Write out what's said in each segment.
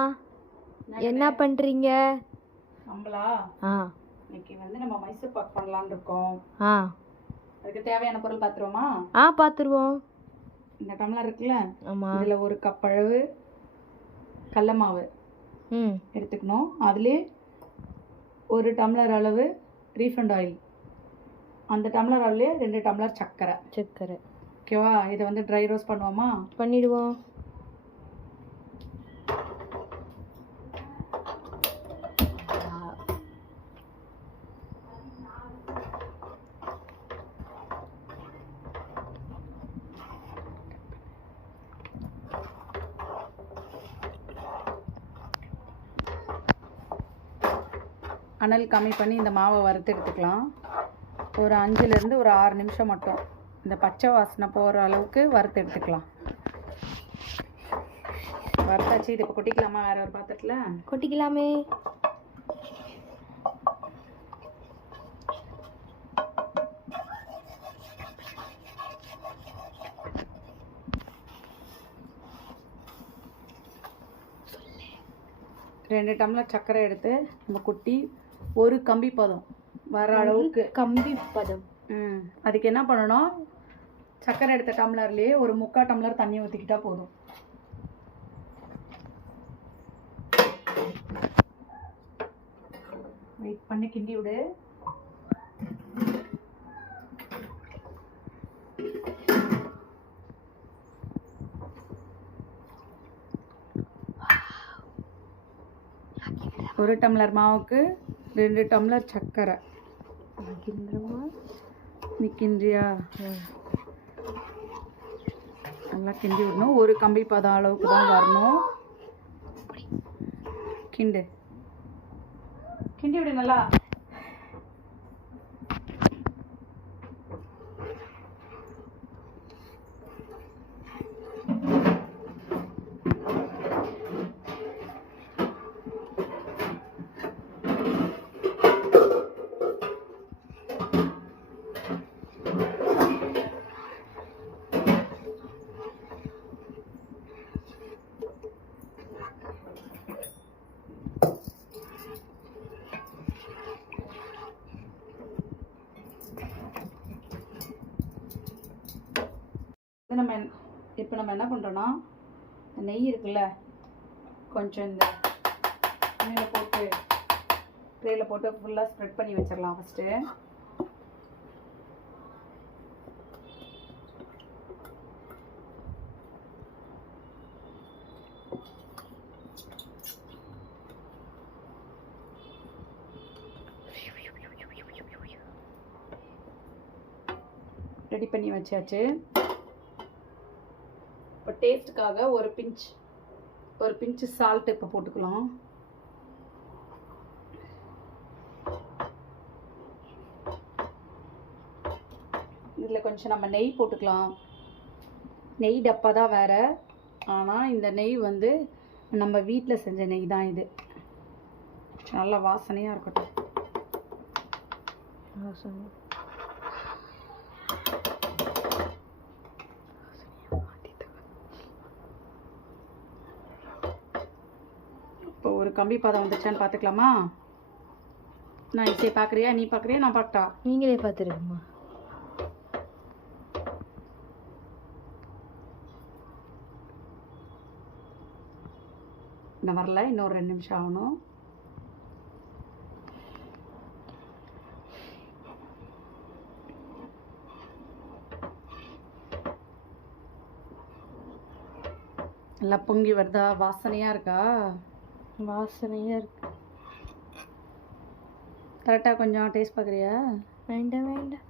ஆ என்ன பண்றீங்க? நம்மளா ஆ இன்னைக்கு நம்ம மைசூர் பாக் பண்ணலாம்னு இருக்கோம். ஆ அதுக்கு தேவையான பொருள் பார்த்துருவோமா? பார்த்துருவோம். இந்த டம்ளர் இருக்குல்ல, ஆமா. இதில் 1 கப் அளவு கடல மாவு எடுத்துக்கணும். அதுலேயே 1 டம்ளர் அளவு ரீஃபண்ட் ஆயில், அந்த டம்ளர் அளவுலேயே 2 டம்ளர் சர்க்கரை. ஓகேவா? இதை ட்ரை ரோஸ்ட் பண்ணுவோமா? பண்ணிடுவோம். அனல் கம்மி பண்ணி இந்த மாவை வறுத்து எடுத்துக்கலாம். ஒரு 5லேருந்து ஒரு 6 நிமிஷம் மட்டும் இந்த பச்சை வாசனை போகிற அளவுக்கு வறுத்து எடுத்துக்கலாம். வறுத்தாச்சு. இது இப்போ கொட்டிக்கலாமா? வேற ஒரு பாத்திரத்தில் கொட்டிக்கலாமே. ரெண்டு டம்ளர் சர்க்கரை எடுத்து நம்ம கொட்டி ஒரு கம்பி பதம் வர அளவுக்கு. கம்பி பதம். அதுக்கு என்ன பண்ணணும்? சர்க்கரை எடுத்த டம்ளர்லேயே ஒரு 3/4 டம்ளர் தண்ணி ஊற்றிக்கிட்டா போதும். வெயிட் பண்ணி கிண்டி விடு. ஒரு டம்ளர் மாவுக்கு 2 டம்ளர் சர்க்கரை. நீ கிண்டியா? நல்லா கிண்டி விடணும். ஒரு கம்பி பதம் அளவுக்கு தான் வரணும். கிண்டு கிண்டி விடு நல்லா. இப்போ நம்ம என்ன பண்ணுறோன்னா, நெய் இருக்குல்ல, கொஞ்சம் இந்த எண்ணெயில் போட்டு ட்ரேயில் போட்டு ஃபுல்லாக ஸ்ப்ரெட் பண்ணி வச்சிடலாம். ஃபஸ்ட்டு ரெடி பண்ணி வச்சாச்சு. இப்போ டேஸ்ட்டுக்காக ஒரு பிஞ்சு சால்ட் இப்போ போட்டுக்கலாம். இதில் கொஞ்சம் நம்ம நெய் போட்டுக்கலாம். நெய் டப்பா தான் வேறு, ஆனால் இந்த நெய் நம்ம வீட்டில் செஞ்ச நெய் தான். இது நல்லா வாசனையாக இருக்கட்டும். இப்போ ஒரு கம்பி பதம் வந்துச்சான்னு பார்த்துக்கலாமா? நான் இசை பார்க்குறியா? நீ பார்க்குறியா? நான் பார்க்கட்டா? நீங்களே பார்த்துருக்கோமா? இன்னும் வரல, இன்னொரு 2 நிமிஷம் ஆகணும். நல்லா பொங்கி வருதா? வாசனையாக இருக்கா? வாசனையாக இருக்கு. கரெக்டாக கொஞ்சம் டேஸ்ட் பார்க்குறியா? வேண்டாம் வேண்டாம்.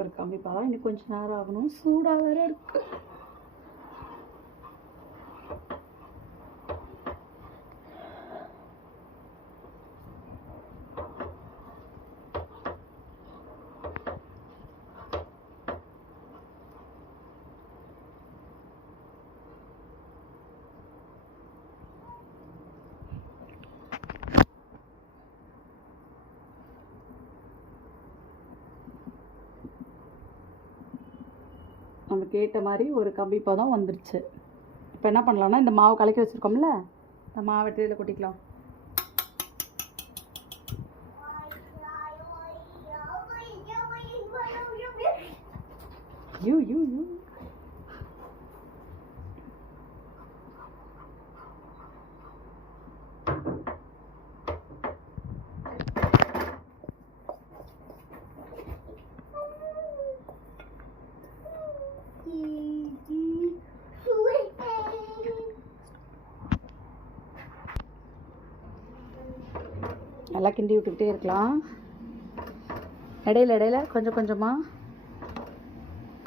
ஒரு கம்பி பதம். இன்னும் கொஞ்சம் நேரம் ஆகணும். சூடாக வேற இருக்கு. நமக்கு ஏற்ற மாதிரி ஒரு கம்பி பதம் வந்துருச்சு. இப்போ என்ன பண்ணலாம்னா, இந்த மாவு கலக்கி வச்சுருக்கோம்ல, இந்த மாவை எடுத்து இதில் கொட்டிக்கலாம். யூ யூ யூ நல்லா கிண்டி விட்டுக்கிட்டே இருக்கலாம். இடையில இடையில கொஞ்சம் கொஞ்சமாக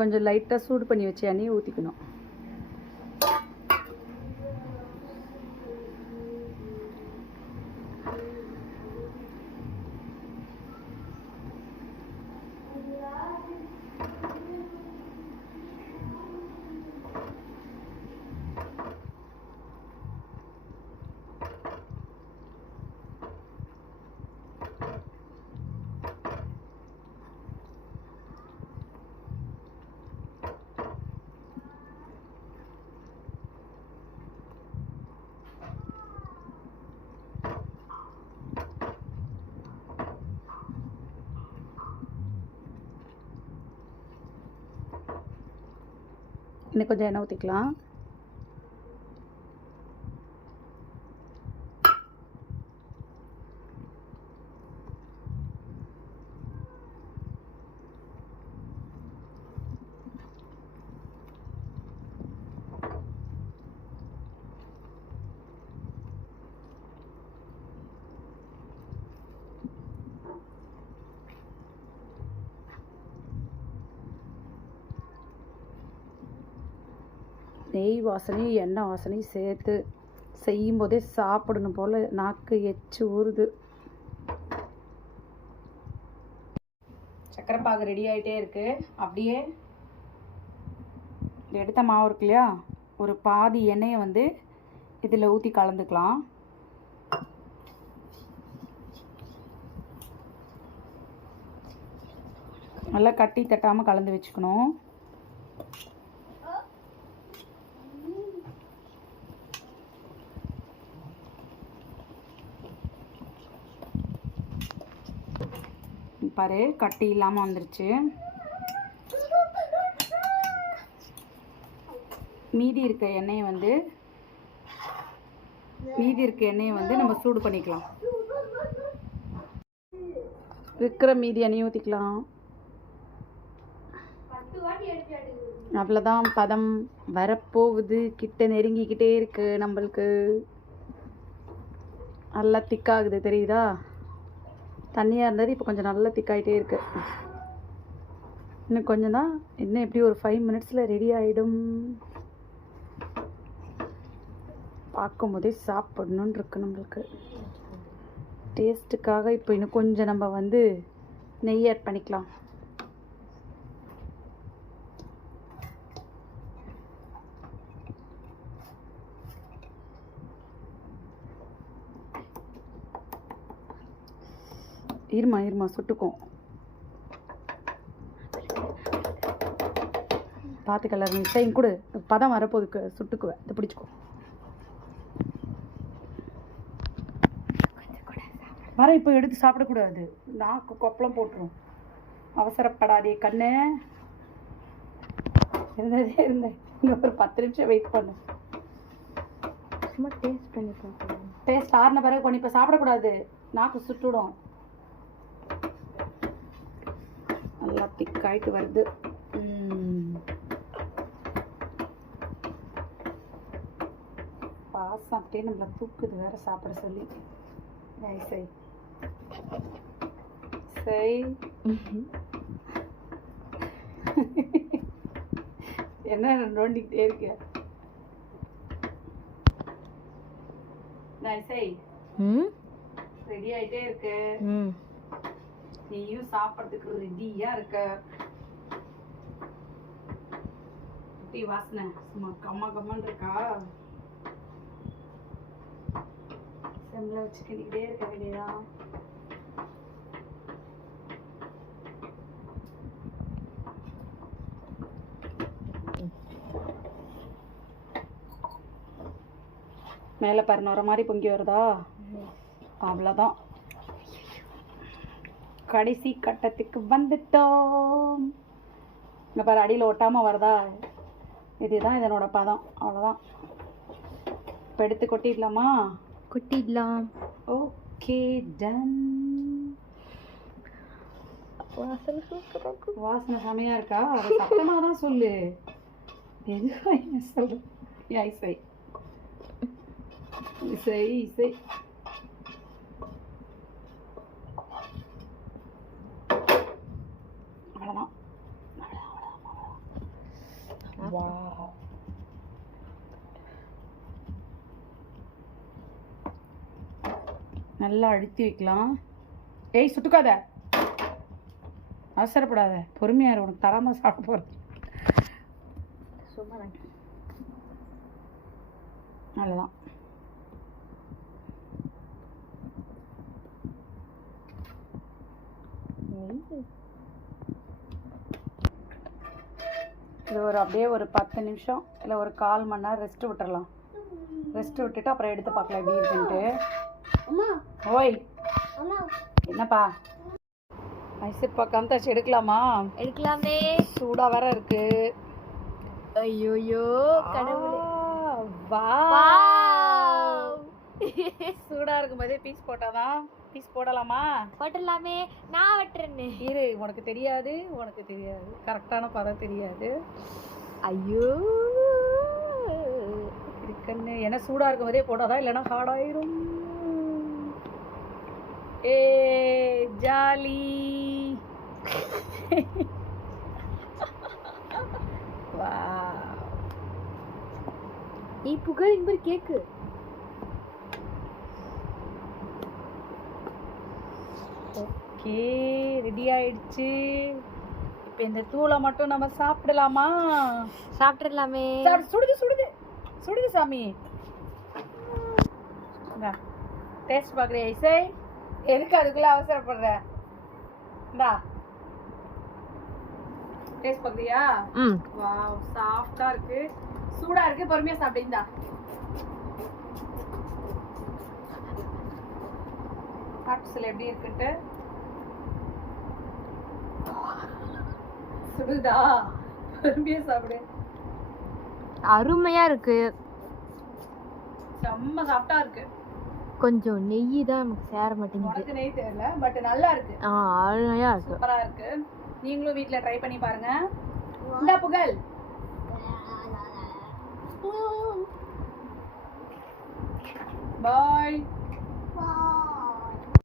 கொஞ்சம் லைட்டாக சூடு பண்ணி வச்சு எண்ணெயை ஊற்றிக்கணும். இன்னும் கொஞ்சம் எண்ணெய் ஊற்றிக்கலாம். நெய் வாசனையும் எண்ணெய் வாசனையும் சேர்த்து செய்யும்போதே சாப்பிடணும் போல் நாக்கு எச்சு ஊறுது. சக்கரை பாகு ரெடி ஆகிட்டே இருக்குது. அப்படியே எடுத்த மாவு இருக்கு இல்லையா, ஒரு பாதி எண்ணெயை வந்து இதில் ஊற்றி கலந்துக்கலாம். நல்லா கட்டி தட்டாமல் கலந்து வச்சுக்கணும். பாரு, கட்டி இல்லாமல் வந்துருச்சு. மீதி இருக்க எண்ணெயை வந்து நம்ம சூடு பண்ணிக்கலாம். இருக்கிற மீதி எண்ணெயை ஊற்றிக்கலாம். அவ்வளோதான், பதம் வரப்போகுது. கிட்ட நெருங்கிக்கிட்டே இருக்கு. நம்மளுக்கு நல்லா திக்காகுது, தெரியுதா? தண்ணியாக இருந்தது இப்போ கொஞ்சம் நல்லா திக்காயிட்டே இருக்கு. இன்னும் கொஞ்சம் தான், இன்னும் எப்படி ஒரு 5 மினிட்ஸில் ரெடி ஆகிடும். பார்க்கும் போதே சாப்பிடணுன்னு இருக்கு நம்மளுக்கு. டேஸ்ட்டுக்காக இப்போ இன்னும் கொஞ்சம் நம்ம வந்து நெய் ஆட் பண்ணிக்கலாம். இருமா சுட்டுக்கும். பார்த்து கலர் மிஸ்ஸையும் கொடு. பதம் வரப்போதுக்கு சுட்டுக்குவேன். இதை பிடிச்சிக்கோ. வர இப்போ எடுத்து சாப்பிடக்கூடாது, நாக்கு கொப்பளம் போட்டுரும். அவசரப்படாதே கண்ணு. இருந்தேன் இன்னும் ஒரு 10 நிமிஷம் வெயிட் பண்ணு. சும்மா டேஸ்ட் பண்ணி பார்க்கலாம். டேஸ்ட் ஆறின பிறகு கொஞ்சம் இப்போ சாப்பிடக்கூடாது, நாக்கு சுட்டுடும். நல்லா திக்காயிட்டு வருது. பாசம் அப்படியே நம்மளை தூக்குது வேற சாப்பிட சொல்லி. சரி என்ன நோண்டிக்கிட்டே இருக்க? ரெடி ஆயிட்டே இருக்கு. நீயும் சாப்பிட்றதுக்கு ரெடியா இருக்க. டீ வாசனை சும்மா கம்மன்னு இருக்கா? செம்ல வச்சு கிண்டிக்கிட்டே இருக்க வேண்டியதான். மேலே பாரு நுர மாதிரி பொங்கி வருதா? அவ்வளோதான், கடைசி கட்டத்துக்கு வந்துட்டோம். இங்கே பாரு அடியில் ஒட்டாமல் வருதா? இதுதான் இதனோட பதம். அவ்வளோதான். இப்போ எடுத்து கொட்டிடலாமா? கொட்டிடலாம். Okay, ton. வாசனை சூப்பராக இருக்கு. வாசனை செமையாக இருக்கா? அதை சத்தமாக தான் சொல்லு. எதுவும் சொல்லு. இசை இசை இசை. அவ்வளோதான். நல்லா அழுத்தி வைக்கலாம். ஏய் சுட்டுக்காத, அவசரப்படாத, பொறுமையா இரு. உனக்கு தராம சாப்பிட போகிறேன். சும்மா அவ்வளோதான். இது ஒரு அப்படியே ஒரு 10 நிமிஷம் இல்லை ஒரு 1/4 மணி நேரம் ரெஸ்ட் விட்டுறலாம். ரெஸ்ட் விட்டுட்டு அப்புறம் எடுத்து பார்க்கலாம் எப்படி இருக்குன்ட்டு. ஓய் என்னப்பா? மைசூர் பாக்கு அமுத்தாச்சு, எடுக்கலாமா? எடுக்கலாமே. சூடா வேற இருக்கு. ஐயோயோ கடவுளே. சூடா இருக்கும் போதே பீஸ் போட்டாதான். பீஸ் போடலாமா? போட்டலாமே. நான் வெட்டுறேன்னு இரு, உனக்கு தெரியாது, உனக்கு தெரியாது, கரெக்டான பதம் தெரியாது. ஐயோ இருக்குன்னு ஏன்னா சூடா இருக்கும் போதே போடாதான், இல்லைன்னா ஹார்டாயிரும். ஏ ஜாலி. நீ புகழ் இங்க கேக்கு. ஓகே, ரெடி ஆயிடுச்சு. இப்போ இந்த தூளை மட்டும் நம்ம சாப்பிடலாமா? சாப்பிட்டுடலாமே. சுடுது சுடுது சுடுது சாமி. டேஸ்ட் பார்க்குறியா இசை? எதுக்கு அதுக்குள்ள அவசரப்படுற? இந்தா டேஸ்ட் பார்க்குறியா? வாவ், சாஃப்டா இருக்கு, சூடா இருக்கு, பொறுமையா சாப்பிடு. இந்தா ஹாட்ஸ்ல எப்படி இருக்குன்ட்டு சுடுதா? பொறுமையா சாப்பிடு. அருமையா இருக்கு, செம்ம சாஃப்டா இருக்கு. கொஞ்சம் நெய் தான் நமக்கு சேர மாட்டேங்குது. உனக்கு நெய் தெரியல, பட் நல்லா இருக்கு. அருமையா இருக்கு, சூப்பரா இருக்கு. நீங்களும் வீட்ல ட்ரை பண்ணி பாருங்க. இந்த புகழ் பாய்.